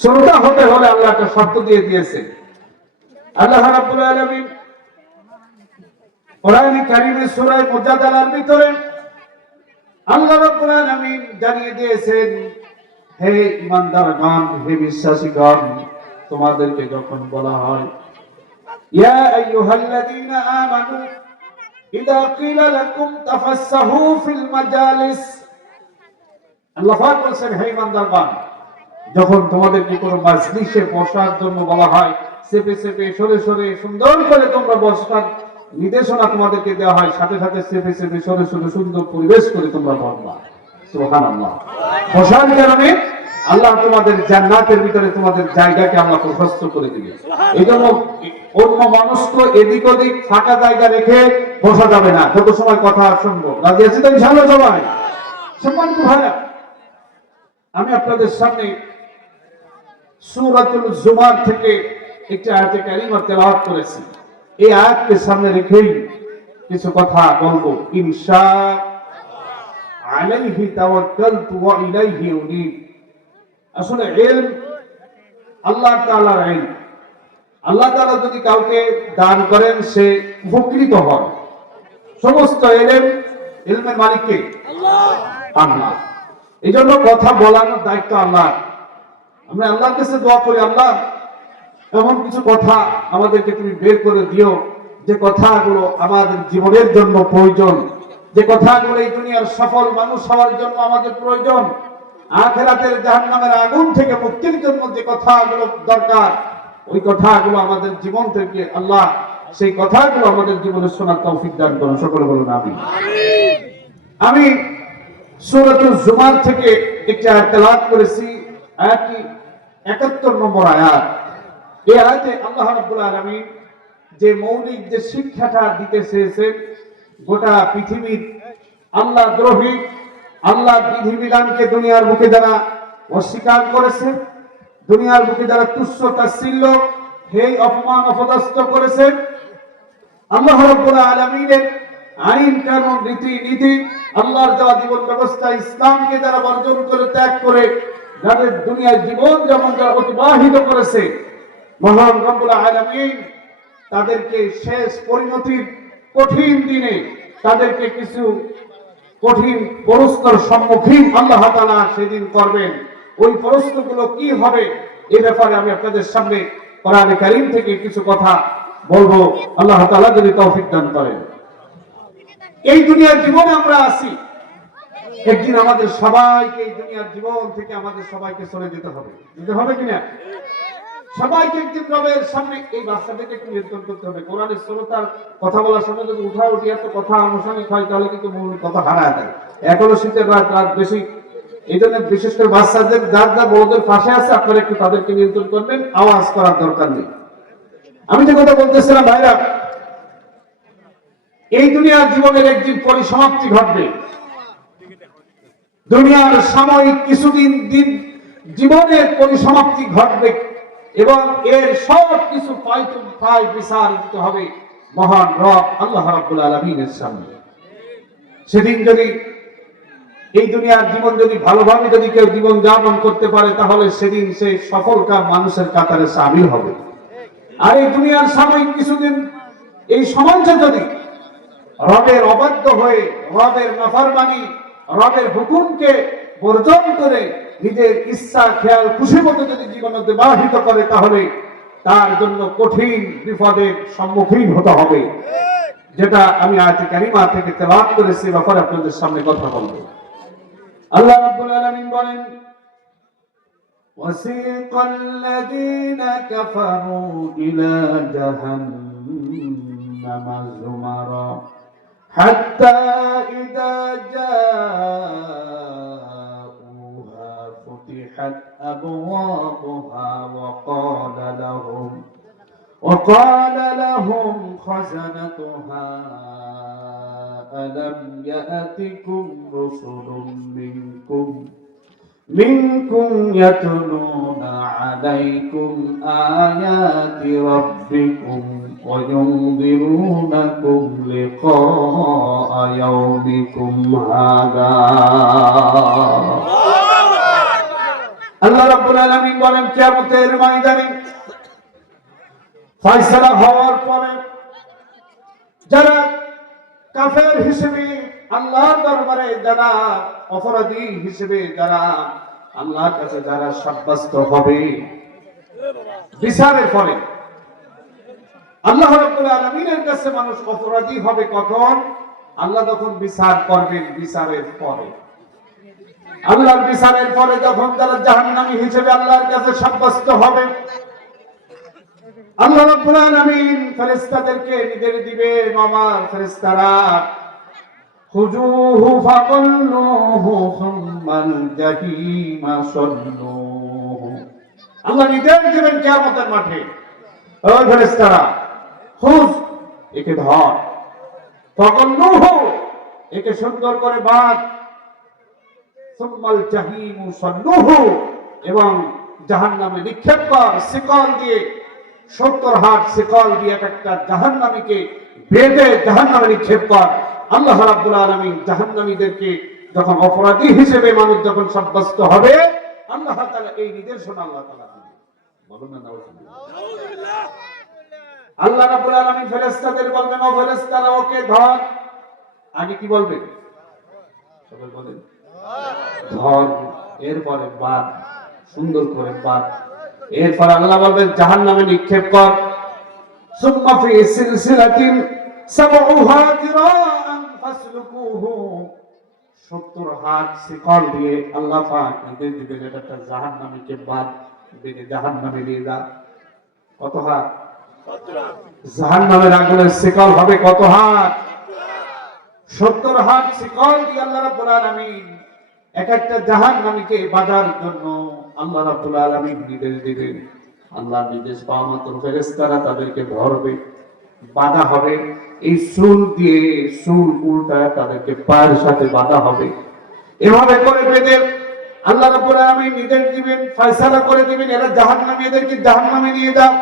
শ্রোতা হতে হলে আল্লাহ একটা শর্ত দিয়ে দিয়েছে। আল্লাহ রাব্বুল আলামিন কোরআনে কারীমের সূরা মুজাদালার ভিতরে আল্লাহ রাব্বুল আলামিন জানিয়ে দিয়েছেন, হে ঈমানদারগণ, হে বিশ্বাসীগণ, তোমাদেরকে যখন বলা হয় ইয়া আইয়ুহাল্লাযীনা আমানু ইযা কিলা লাকুম তাফাসসাহু ফিল মাজালিস, আল্লাহ পাক বলেন, হে ঈমানদারগণ, যখন তোমাদেরকে কোনো মাজলিসে বসার জন্য বলা হয়, চেপে চেপে সরে সরে সুন্দর করে তোমরা বসার নির্দেশনা তোমাদেরকে দেওয়া হয়, সাথে সাথে চেপে চেপে সরে সরে সুন্দর পরিবেশ করে তোমরা বসবা। সুবহানাল্লাহ। বসার কারণে আল্লাহ তোমাদের জান্নাতের ভিতরে তোমাদের জায়গাকে আল্লাহ প্রশস্ত করে দিবে। এই জন্য অন্য মানুষ তো এদিক ওদিক ফাঁকা জায়গা রেখে বসা যাবে না, যত সময় কথা শুনবো। রাজি আছি তো ইনশাআল্লাহ সবাই? সম্মানিত ভাইরা, আমি আপনাদের সামনে সূরাতুল জুমার থেকে একটি আয়াতে কারিমা তেলাওয়াত করেছি। এই আয়াতকে সামনে রেখেই কিছু কথা বলবো। ইনশাআল্লাহ আলাইহি তাওয়াক্কালতু ওয়া ইলাইহি উনীব। আসলে ইলম আল্লাহ তাআলার ইলম। আল্লাহ তাআলা যদি কাউকে দান করেন, সে উপকৃত হয়। সমস্ত ইলমের মালিক কে? আল্লাহ। এই জন্য কথা বলানোর দায়িত্ব আল্লাহ। আমরা আল্লাহর কাছে দোয়া করি, আল্লাহ এমন কিছু কথা আমাদেরকে তুমি বের করে দিও যে কথাগুলো আমাদের জীবনের জন্য প্রয়োজন, যে কথাগুলো এই দুনিয়ার সফল মানুষ হওয়ার জন্য আমাদের প্রয়োজন, আখিরাতের জাহান্নামের আগুন থেকে মুক্তির জন্য যে কথাগুলো দরকার, ওই কথাগুলো আমাদের জীবন থেকে আল্লাহ সেই কথাগুলো আমাদের জীবনে শোনার তৌফিক দান করুন। সকলে বলুন আমিন। আমি সূরাতুল জুমার থেকে একটি আয়াত তেলাওয়াত করেছি। আয়াতটি ৭১ নম্বর আয়াত। এই আয়াতে আল্লাহ রাব্বুল আলামিন যে মৌলিক যে শিক্ষাটা দিতে চেয়েছেন, গোটা পৃথিবীর আল্লাহ দ্রোহী, আল্লাহ বিধিবিধানকে দুনিয়ার বুকে যারা অস্বীকার করেছে, দুনিয়ার বুকে যারা তুচ্ছ তাচ্ছিল্য হেয় অপমান অপদস্থ করেছেন, আল্লাহ রাব্বুল আলামিনের আইন কানুন রীতি নীতি আল্লাহর দেওয়া জীবন ব্যবস্থা ইসলামকে যারা বর্জন করে ত্যাগ করে যাদের দুনিয়ার জীবন যেমন যারা অতিবাহিত করেছে, মহান রব্বুল আলামিন তাদেরকে শেষ পরিণতির কঠিন দিনে তাদেরকে কিছু কঠিন প্রশ্নের সম্মুখীন আল্লাহ তাআলা সেদিন করবেন। ওই প্রশ্নগুলো কি হবে এই ব্যাপারে আমি আপনাদের সামনে কোরআনে কারীম থেকে কিছু কথা বলবো, আল্লাহ তাআলা যদি তৌফিক দান করেন। এই দুনিয়ার জীবনে আমরা আছি, একদিন আমাদের সবাইকে এই দুনিয়ার জীবন থেকে আমাদের সবাইকে চলে যেতে হবে। যেতে হবে কিনা? সবাইকে একদিন রবের সামনে। এই বাচ্চাদেরকে একটু নিয়ন্ত্রণ করতে হবে। কোরআনের শ্রোতার কথা বলার সময় যদি উঠা উঠি এত কথা আনুষঙ্গিক হয়, তাহলে কিন্তু মূল কথা হারায় যায়। এখনো শীতের রাত বেশি, এই জন্য বিশেষ করে বাচ্চাদের যার যা বড়দের পাশে আছে আপনারা একটু তাদেরকে নিয়ন্ত্রণ করবেন, আওয়াজ করার দরকার নেই। আমি যে কথা বলতেছিলাম ভাইরা, এই দুনিয়ার জীবনের একদিন পরিসমাপ্তি ঘটবে। দুনিয়ার সাময়িক কিছুদিন জীবনের পরিসমাপ্তি ঘটবে এবং এর সব কিছু পাই বিচারিত হবে মহান রব আল্লাহ রাব্বুল আলামিনের সামনে। সেদিন যদি এই দুনিয়ার জীবন যদি ভালোভাবে যদি কেউ জীবন যাপন করতে পারে, তাহলে সেদিন সে সফলকাম মানুষের কাতারে শামিল হবে। আর এই দুনিয়ার সাময়িক কিছুদিন এই সমাজে যদি রবের অবাধ্য হয়ে, রবের নাফরমানি, রবের হুকুমকে বর্জন করে নিজের ইচ্ছা খেয়াল খুশি মতো যদি জীবন অতিবাহিত করে, তাহলে তার জন্য কঠিন বিপদের সম্মুখীন হতে হবে। যেটা আমি আয়াতে কারিমা থেকে তেলাওয়াত করেছি, ব্যাপারে আপনাদের সামনে কথা বলবো। আল্লাহ রাব্বুল আলামিন বলেন, ওয়াসিকাল্লাযীনা কাফারু ইলা জাহান্নামা যুমারা হাত্তা ইযা জাউহা ফুতিহাত আবওয়াবুহা وقال لهم خزنتها ألم يأتكم رسل منكم يتلون عليكم آيات ربكم وينذرونكم لقاء يومكم هذا আল্লাহ রাব্বুল আলামিন বলেন কিয়ামতের ময়দানে ফয়সালা হওয়ার পরে যারা কাফের হিসেবে আল্লাহর দরবারে যারা অপরাধী হিসেবে যারা আল্লাহর কাছে যারা সাব্যস্ত হবে বিচারের পরে আল্লাহ রাব্বুল আলামিনের কাছে মানুষ অপরাধী হবে কখন? আল্লাহ যখন বিচার করবেন, বিচারের পরে আল্লাহর বিচারের পরে যখন তারা জাহান্নামী হিসেবে আল্লাহর কাছে সাব্যস্ত হবে, আল্লাহ রাব্বুল আলামিন ফেরেশতাদেরকে নির্দেশ দিবেন, আমার ফেরেশতারা খুজুহু ফাকুল্লুহু সুম্মাল জাহিমা সাল্লুহু। আল্লাহ নির্দেশ দিবেন কিয়ামতের মাঠে, ও ফেরেশতারা খুজ, একে ধর, ফাকুল্লুহু, একে সুন্দর করে বাঁধ, সুম্মাল জাহিমু সাল্লুহু, এবং জাহান্নামে নিক্ষেপ কর শিকল দিয়ে, 70 হাত শিকল দিয়ে একটা জাহান্নামীকে বেঁধে জাহান্নামে নিক্ষেপ কর। আল্লাহ রাব্বুল আলামিন জাহান্নামীদেরকে যখন অপরাধী হিসেবে মানুষ যখন সাব্যস্ত হবে, আল্লাহ তাআলা এই নির্দেশনা আল্লাহ তাআলা দিবেন। বলুন না নাউজুবিল্লাহ। আল্লাহ রাব্বুল আলামিন ফেরেশতাদের বলবেন, ও ফেরেশতারা ওকে ধর। আগে কি বলবেন? সবাই বলেন ধর, এরপরে বাদ, সুন্দর করে বাদ। এরপর আল্লাহ বলবেন জাহান্নামে নিক্ষেপ কর। সুম্মা ফি সিলসিলাতিন সাবউহা যিরাআন ফাসলুকুহু, 70 হাত শিকল দিয়ে আল্লাহ পাক নির্দেশ দিবেন একটা জাহান্নামীকে বাদ বেঁধে জাহান্নামে নিয়ে যা। কত হাত? জাহান্নামের আগুনের শিকল হবে কত হাত? 70 হাত শিকল দিয়ে আল্লাহ রাব্বুল আলামিন এক একটা জাহান্নামীকে বাঁধার জন্য আল্লাহ রাব্বুল আলামিন নির্দেশ দিবেন। আল্লাহ নির্দেশ পাওয়া মাত্র ফেরেশতারা তাদেরকে ধরবে, বাঁধা হবে। এই চুল দিয়ে, চুল উল্টা তাদেরকে পায়ের সাথে বাঁধা হবে। এভাবে করে বেঁধে আল্লাহ রাব্বুল আলামিন নির্দেশ দিবেন, ফয়সালা করে দিবেন, এরা জাহান্নামী, এদেরকে জাহান্নামে নিয়ে যাও।